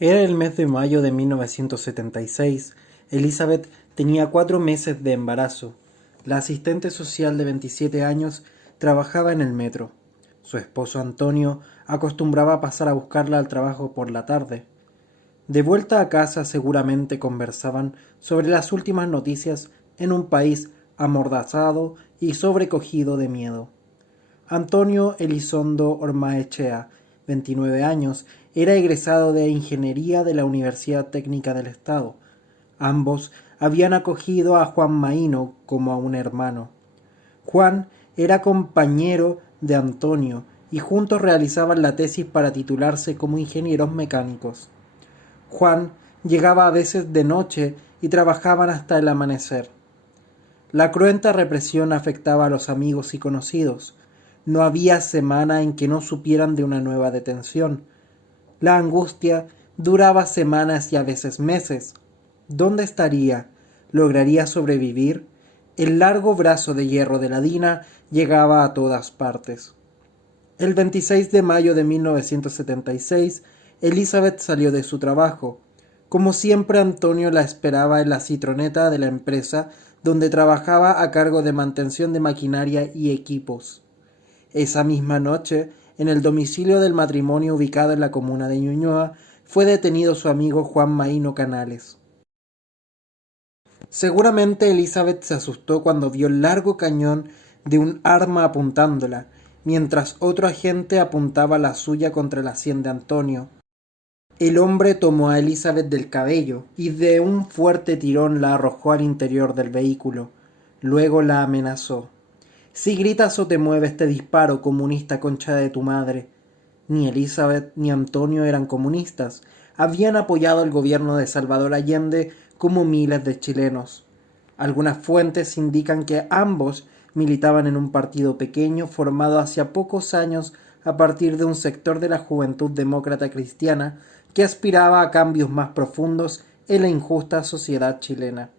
Era el mes de mayo de 1976. Elizabeth tenía 4 meses de embarazo. La asistente social de 27 años trabajaba en el metro. Su esposo Antonio acostumbraba a pasar a buscarla al trabajo por la tarde. De vuelta a casa seguramente conversaban sobre las últimas noticias en un país amordazado y sobrecogido de miedo. Antonio Elizondo Ormaechea, 29 años, era egresado de Ingeniería de la Universidad Técnica del Estado. Ambos habían acogido a Juan Maíno como a un hermano. Juan era compañero de Antonio y juntos realizaban la tesis para titularse como ingenieros mecánicos. Juan llegaba a veces de noche y trabajaban hasta el amanecer. La cruenta represión afectaba a los amigos y conocidos. No había semana en que no supieran de una nueva detención. La angustia duraba semanas y a veces meses. ¿Dónde estaría? ¿Lograría sobrevivir? El largo brazo de hierro de la DINA llegaba a todas partes. El 26 de mayo de 1976, Elizabeth salió de su trabajo. Como siempre, Antonio la esperaba en la citroneta de la empresa donde trabajaba a cargo de mantención de maquinaria y equipos. Esa misma noche, en el domicilio del matrimonio ubicado en la comuna de Ñuñoa, fue detenido su amigo Juan Maíno Canales. Seguramente Elizabeth se asustó cuando vio el largo cañón de un arma apuntándola, mientras otro agente apuntaba la suya contra la sien de Antonio. El hombre tomó a Elizabeth del cabello y de un fuerte tirón la arrojó al interior del vehículo. Luego la amenazó. Si gritas o te mueves te disparo, comunista concha de tu madre. Ni Elizabeth ni Antonio eran comunistas. Habían apoyado al gobierno de Salvador Allende como miles de chilenos. Algunas fuentes indican que ambos militaban en un partido pequeño formado hacia pocos años a partir de un sector de la juventud demócrata cristiana que aspiraba a cambios más profundos en la injusta sociedad chilena.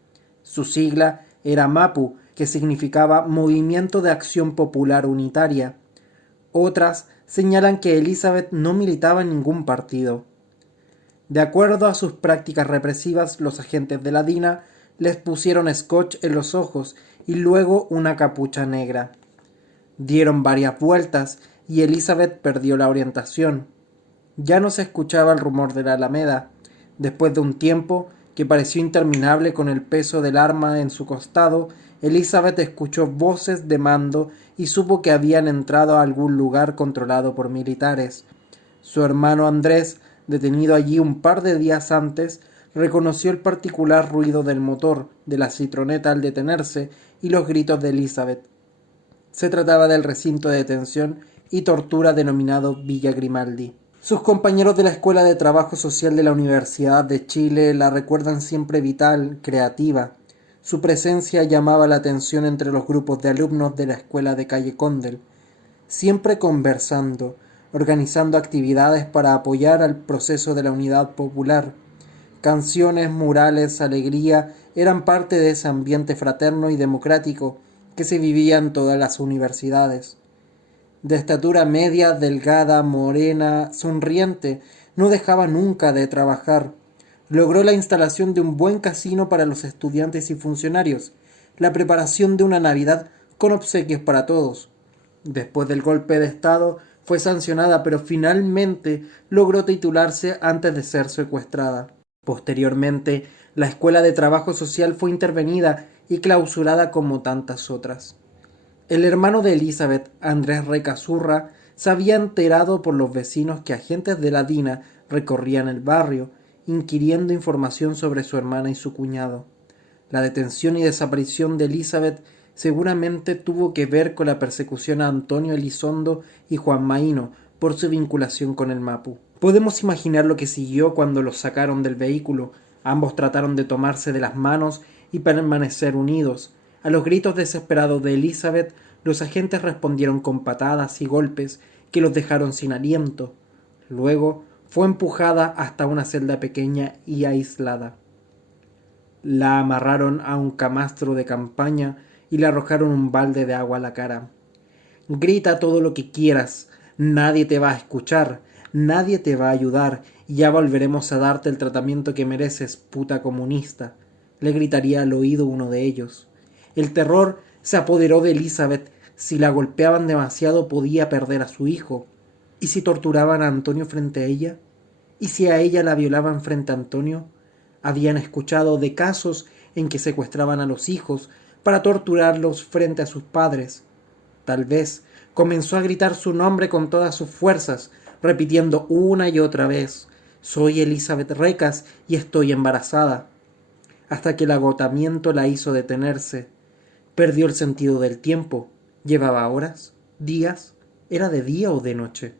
Su sigla era MAPU, que significaba Movimiento de Acción Popular Unitaria. Otras señalan que Elizabeth no militaba en ningún partido. De acuerdo a sus prácticas represivas, los agentes de la DINA les pusieron scotch en los ojos y luego una capucha negra. Dieron varias vueltas y Elizabeth perdió la orientación. Ya no se escuchaba el rumor de la alameda. Después de un tiempo, que pareció interminable con el peso del arma en su costado, Elizabeth escuchó voces de mando y supo que habían entrado a algún lugar controlado por militares. Su hermano Andrés, detenido allí un par de días antes, reconoció el particular ruido del motor de la citroneta al detenerse y los gritos de Elizabeth. Se trataba del recinto de detención y tortura denominado Villa Grimaldi. Sus compañeros de la Escuela de Trabajo Social de la Universidad de Chile la recuerdan siempre vital, creativa. Su presencia llamaba la atención entre los grupos de alumnos de la escuela de Calle Condel, siempre conversando, organizando actividades para apoyar al proceso de la unidad popular. Canciones, murales, alegría eran parte de ese ambiente fraterno y democrático que se vivía en todas las universidades. De estatura media, delgada, morena, sonriente, no dejaba nunca de trabajar. Logró la instalación de un buen casino para los estudiantes y funcionarios, la preparación de una Navidad con obsequios para todos. Después del golpe de Estado, fue sancionada, pero finalmente logró titularse antes de ser secuestrada. Posteriormente, la Escuela de Trabajo Social fue intervenida y clausurada como tantas otras. El hermano de Elizabeth, Andrés Recazurra, se había enterado por los vecinos que agentes de la DINA recorrían el barrio, inquiriendo información sobre su hermana y su cuñado. La detención y desaparición de Elizabeth seguramente tuvo que ver con la persecución a Antonio Elizondo y Juan Maíno por su vinculación con el Mapu. Podemos imaginar lo que siguió cuando los sacaron del vehículo. Ambos trataron de tomarse de las manos y permanecer unidos. A los gritos desesperados de Elizabeth, los agentes respondieron con patadas y golpes que los dejaron sin aliento. Luego fue empujada hasta una celda pequeña y aislada. La amarraron a un camastro de campaña y le arrojaron un balde de agua a la cara. Grita todo lo que quieras, nadie te va a escuchar, nadie te va a ayudar, y ya volveremos a darte el tratamiento que mereces, puta comunista, le gritaría al oído uno de ellos. El terror se apoderó de Elizabeth. Si la golpeaban demasiado podía perder a su hijo. ¿Y si torturaban a Antonio frente a ella? ¿Y si a ella la violaban frente a Antonio? Habían escuchado de casos en que secuestraban a los hijos para torturarlos frente a sus padres. Tal vez comenzó a gritar su nombre con todas sus fuerzas, repitiendo una y otra vez: «Soy Elizabeth Recas y estoy embarazada», hasta que el agotamiento la hizo detenerse. Perdió el sentido del tiempo. ¿Llevaba horas? ¿Días? ¿Era de día o de noche?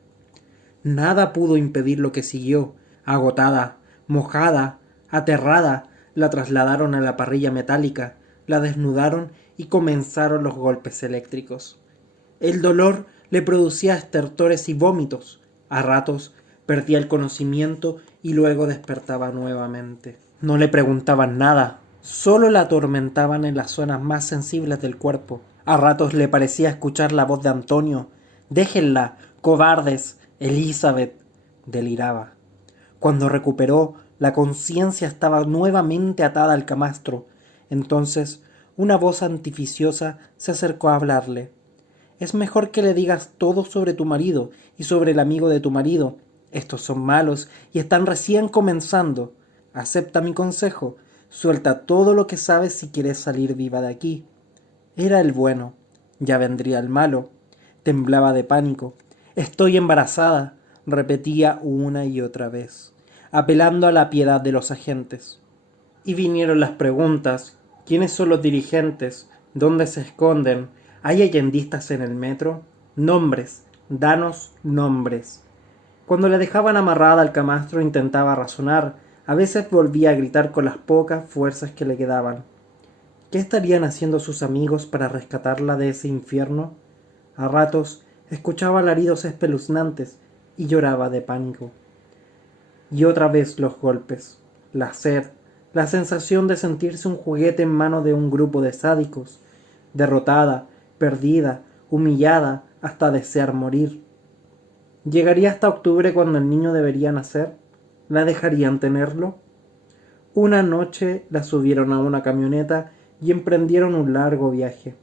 Nada pudo impedir lo que siguió. Agotada, mojada, aterrada, la trasladaron a la parrilla metálica, la desnudaron y comenzaron los golpes eléctricos. El dolor le producía estertores y vómitos. A ratos perdía el conocimiento y luego despertaba nuevamente. No le preguntaban nada, solo la atormentaban en las zonas más sensibles del cuerpo. A ratos le parecía escuchar la voz de Antonio: «Déjenla, cobardes, Elizabeth», deliraba. Cuando recuperó la conciencia estaba nuevamente atada al camastro. Entonces una voz artificiosa se acercó a hablarle. «Es mejor que le digas todo sobre tu marido y sobre el amigo de tu marido. Estos son malos y están recién comenzando. Acepta mi consejo. Suelta todo lo que sabes si quieres salir viva de aquí». Era el bueno. Ya vendría el malo. Temblaba de pánico. «Estoy embarazada», repetía una y otra vez, apelando a la piedad de los agentes. Y vinieron las preguntas: ¿quiénes son los dirigentes? ¿Dónde se esconden? ¿Hay allendistas en el metro? Nombres, danos nombres. Cuando la dejaban amarrada al camastro intentaba razonar. A veces volvía a gritar con las pocas fuerzas que le quedaban. ¿Qué estarían haciendo sus amigos para rescatarla de ese infierno? A ratos escuchaba alaridos espeluznantes y lloraba de pánico. Y otra vez los golpes, la sed, la sensación de sentirse un juguete en manos de un grupo de sádicos, derrotada, perdida, humillada, hasta desear morir. ¿Llegaría hasta octubre cuando el niño debería nacer? ¿La dejarían tenerlo? Una noche la subieron a una camioneta y emprendieron un largo viaje.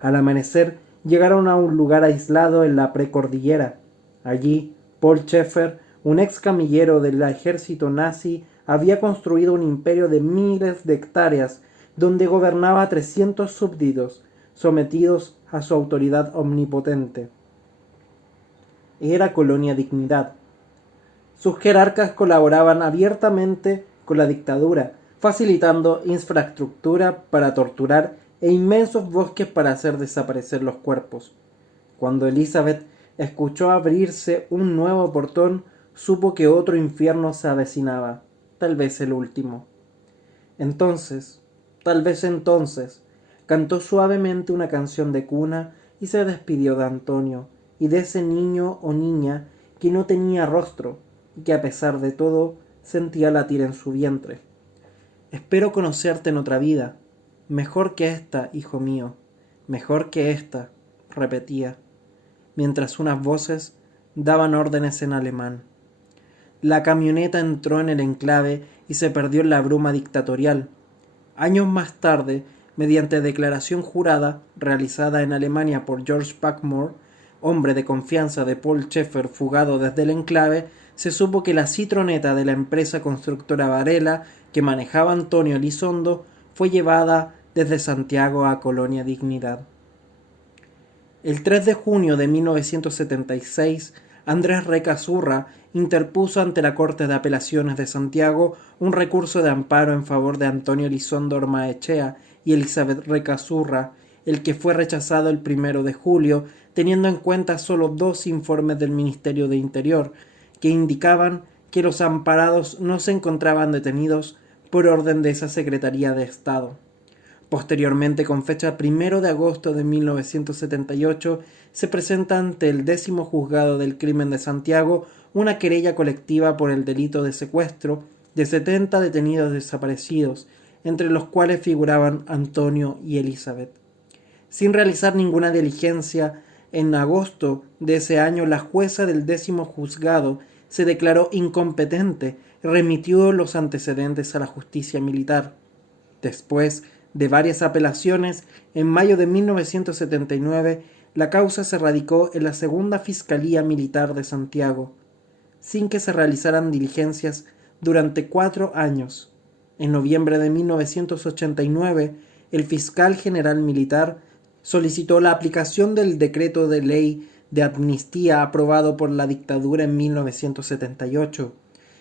Al amanecer llegaron a un lugar aislado en la precordillera. Allí, Paul Schaeffer, un ex camillero del ejército nazi, había construido un imperio de miles de hectáreas donde gobernaba a 300 súbditos, sometidos a su autoridad omnipotente. Era Colonia Dignidad. Sus jerarcas colaboraban abiertamente con la dictadura, facilitando infraestructura para torturar e inmensos bosques para hacer desaparecer los cuerpos. Cuando Elizabeth escuchó abrirse un nuevo portón, supo que otro infierno se avecinaba, tal vez el último. Tal vez entonces, cantó suavemente una canción de cuna y se despidió de Antonio y de ese niño o niña que no tenía rostro y que a pesar de todo sentía latir en su vientre. «Espero conocerte en otra vida. Mejor que esta, hijo mío. Mejor que esta», repetía, mientras unas voces daban órdenes en alemán. La camioneta entró en el enclave y se perdió en la bruma dictatorial. Años más tarde, mediante declaración jurada realizada en Alemania por George Packmore, hombre de confianza de Paul Schaeffer fugado desde el enclave, se supo que la citroneta de la empresa constructora Varela que manejaba Antonio Elizondo fue llevada desde Santiago a Colonia Dignidad. El 3 de junio de 1976, Andrés Recas Urra interpuso ante la Corte de Apelaciones de Santiago un recurso de amparo en favor de Antonio Elizondo Ormaechea y Elizabeth Recas Urra, el que fue rechazado el 1 de julio, teniendo en cuenta solo 2 informes del Ministerio de Interior, que indicaban que los amparados no se encontraban detenidos por orden de esa Secretaría de Estado. Posteriormente, con fecha 1 de agosto de 1978, se presenta ante el 10º Juzgado del Crimen de Santiago una querella colectiva por el delito de secuestro de 70 detenidos desaparecidos, entre los cuales figuraban Antonio y Elizabeth. Sin realizar ninguna diligencia, en agosto de ese año la jueza del 10º Juzgado se declaró incompetente y remitió los antecedentes a la justicia militar. Después de varias apelaciones, en mayo de 1979, la causa se radicó en la Segunda Fiscalía Militar de Santiago, sin que se realizaran diligencias durante 4 años. En noviembre de 1989, el fiscal general militar solicitó la aplicación del decreto de ley de amnistía aprobado por la dictadura en 1978.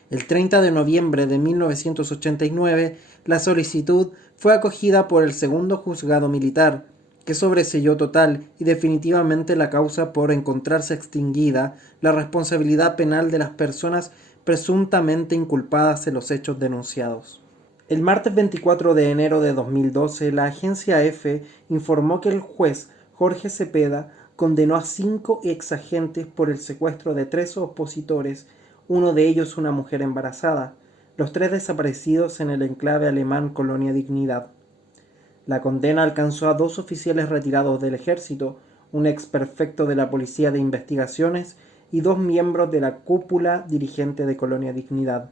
El 30 de noviembre de 1989, la solicitud fue acogida por el segundo juzgado militar, que sobreseyó total y definitivamente la causa por encontrarse extinguida la responsabilidad penal de las personas presuntamente inculpadas en los hechos denunciados. El martes 24 de enero de 2012, la agencia EFE informó que el juez Jorge Cepeda condenó a 5 exagentes por el secuestro de 3 opositores, uno de ellos una mujer embarazada, los 3 desaparecidos en el enclave alemán Colonia Dignidad. La condena alcanzó a 2 oficiales retirados del ejército, un exprefecto de la Policía de Investigaciones y 2 miembros de la cúpula dirigente de Colonia Dignidad.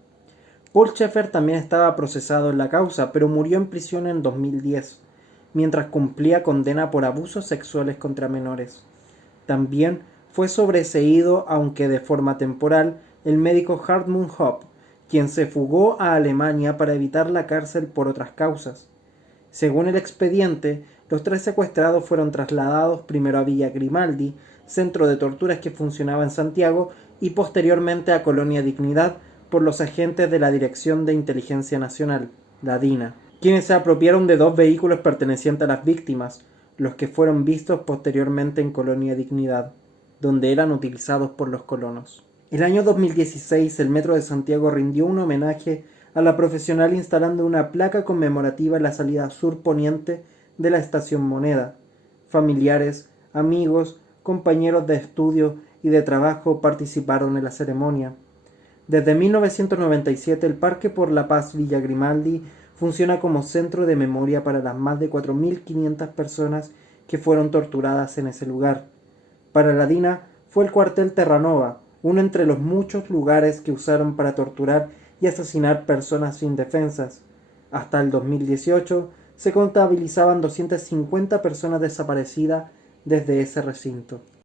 Paul Schaeffer también estaba procesado en la causa, pero murió en prisión en 2010, mientras cumplía condena por abusos sexuales contra menores. También fue sobreseído, aunque de forma temporal, el médico Hartmut Hopp, quien se fugó a Alemania para evitar la cárcel por otras causas. Según el expediente, los 3 secuestrados fueron trasladados primero a Villa Grimaldi, centro de torturas que funcionaba en Santiago, y posteriormente a Colonia Dignidad, por los agentes de la Dirección de Inteligencia Nacional, la DINA, quienes se apropiaron de 2 vehículos pertenecientes a las víctimas, los que fueron vistos posteriormente en Colonia Dignidad, donde eran utilizados por los colonos. El año 2016, el Metro de Santiago rindió un homenaje a la profesional instalando una placa conmemorativa en la salida sur poniente de la Estación Moneda. Familiares, amigos, compañeros de estudio y de trabajo participaron en la ceremonia. Desde 1997, el Parque por la Paz Villa Grimaldi funciona como centro de memoria para las más de 4.500 personas que fueron torturadas en ese lugar. Para la DINA fue el cuartel Terranova, uno entre los muchos lugares que usaron para torturar y asesinar personas indefensas. Hasta el 2018 se contabilizaban 250 personas desaparecidas desde ese recinto.